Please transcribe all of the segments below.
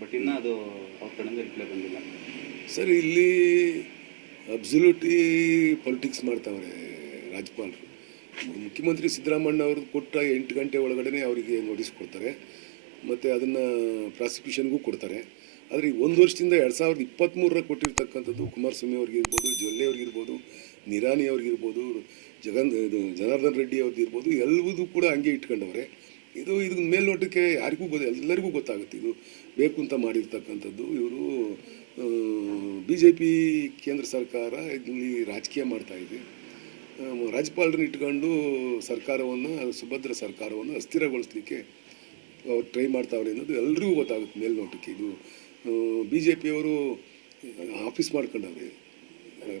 But ಇನ್ನ ಅದು ಅವ್ರ ಕಡೆಯಿಂದ ರಿಪ್ಲೈ ಬಂದಿಲ್ಲ. ಸರ್, ಇಲ್ಲಿ ಅಬ್ಸಲ್ಯೂಟ್ಲಿ ಪೊಲಿಟಿಕ್ಸ್ ಮಾಡ್ತಾವ್ರೆ ರಾಜ್ಯಪಾಲರು ಮುಖ್ಯಮಂತ್ರಿ ಸಿದ್ದರಾಮಣ್ಣ ಅವರು ಕೊಟ್ಟ ಎಂಟು ಗಂಟೆ ಒಳಗಡೆ ಅವರಿಗೆ ನೋಟಿಸ್ ಕೊಡ್ತಾರೆ. ಮತ್ತು ಅದನ್ನು ಪ್ರಾಸಿಕ್ಯೂಷನ್ಗೂ ಕೊಡ್ತಾರೆ. ಆದರೆ ಈ ಒಂದು ವರ್ಷದಿಂದ ಎರಡು ಸಾವಿರದ ಇಪ್ಪತ್ತ್ಮೂರರ ಕೊಟ್ಟಿರ್ತಕ್ಕಂಥದ್ದು ಕುಮಾರಸ್ವಾಮಿ ಅವ್ರಿಗಿರ್ಬೋದು ಜೊಲ್ಲೆ ಅವ್ರಿಗಿರ್ಬೋದು ನಿರಾನಿ ಅವ್ರಿಗಿರ್ಬೋದು ಜಗನ್, ಇದು ಜನಾರ್ದನ್ ರೆಡ್ಡಿ ಅವ್ರದ್ದು ಇರ್ಬೋದು ಎಲ್ಲವೂ ಕೂಡ ಹಂಗೆ ಇಟ್ಕೊಂಡವ್ರೆ. ಇದು ಇದ್ರ ಮೇಲ್ನೋಟಕ್ಕೆ ಯಾರಿಗೂ ಗೊತ್ತ, ಎಲ್ಲರಿಗೂ ಗೊತ್ತಾಗುತ್ತೆ. ಇದು ಬೇಕು ಅಂತ ಮಾಡಿರ್ತಕ್ಕಂಥದ್ದು ಇವರು ಬಿ ಜೆ ಪಿ ಕೇಂದ್ರ ಸರ್ಕಾರ ಇಲ್ಲಿ ರಾಜಕೀಯ ಮಾಡ್ತಾ ಇದೆ. ರಾಜ್ಯಪಾಲರನ್ನ ಇಟ್ಕೊಂಡು ಸರ್ಕಾರವನ್ನು, ಸುಭದ್ರ ಸರ್ಕಾರವನ್ನು ಅಸ್ಥಿರಗೊಳಿಸ್ಲಿಕ್ಕೆ ಅವ್ರು ಟ್ರೈ ಮಾಡ್ತಾವ್ರೆ ಅನ್ನೋದು ಎಲ್ರಿಗೂ ಗೊತ್ತಾಗುತ್ತೆ ಮೇಲ್ನೋಟಕ್ಕೆ. ಇದು ಬಿ ಜೆ ಪಿಯವರು ಆಫೀಸ್ ಮಾಡ್ಕೊಂಡವ್ರೆ.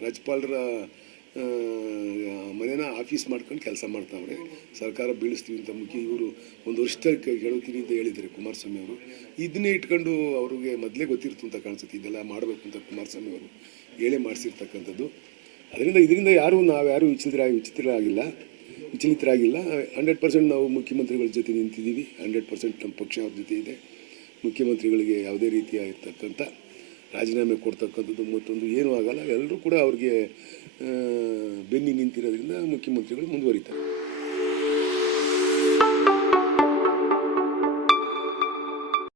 ರಾಜ್ಯಪಾಲರ ಮನೇನ ಆಫೀಸ್ ಮಾಡ್ಕೊಂಡು ಕೆಲಸ ಮಾಡ್ತಾವ್ರೆ. ಸರ್ಕಾರ ಬೀಳಿಸ್ತೀವಿ ಅಂತ ಮುಖ್ಯ ಇವರು ಒಂದು ವರ್ಷದಲ್ಲಿ ಹೇಳುತ್ತೀನಿ ಅಂತ ಹೇಳಿದ್ದಾರೆ ಕುಮಾರಸ್ವಾಮಿ ಅವರು. ಇದನ್ನೇ ಇಟ್ಕೊಂಡು ಅವ್ರಿಗೆ ಮೊದಲೇ ಗೊತ್ತಿರ್ತು ಅಂತ ಕಾಣಿಸುತ್ತೆ. ಇದೆಲ್ಲ ಮಾಡಬೇಕು ಅಂತ ಕುಮಾರಸ್ವಾಮಿ ಅವರು ಹೇಳೇ ಮಾಡಿಸಿರ್ತಕ್ಕಂಥದ್ದು. ಅದರಿಂದ ಇದರಿಂದ ಯಾರೂ ನಾವು ಯಾರೂ ವಿಚಿತ್ರ ವಿಚಿತ್ರರಾಗಿಲ್ಲ. ವಿಚಲಿತರಾಗಿಲ್ಲ. ಹಂಡ್ರೆಡ್ ಪರ್ಸೆಂಟ್ ನಾವು ಮುಖ್ಯಮಂತ್ರಿಗಳ ಜೊತೆ ನಿಂತಿದ್ದೀವಿ. ಹಂಡ್ರೆಡ್ ಪರ್ಸೆಂಟ್ ನಮ್ಮ ಪಕ್ಷ ಅವ್ರ ಜೊತೆ ಇದೆ. ಮುಖ್ಯಮಂತ್ರಿಗಳಿಗೆ ಯಾವುದೇ ರೀತಿಯ ಇರ್ತಕ್ಕಂಥ ರಾಜೀನಾಮೆ ಕೊಡ್ತಕ್ಕಂಥದ್ದು ಮತ್ತೊಂದು ಏನೂ ಆಗಲ್ಲ. ಎಲ್ಲರೂ ಕೂಡ ಅವ್ರಿಗೆ ಬೆನ್ನಿ ನಿಂತಿರೋದ್ರಿಂದ ಮುಖ್ಯಮಂತ್ರಿಗಳು ಮುಂದುವರಿತಾರೆ.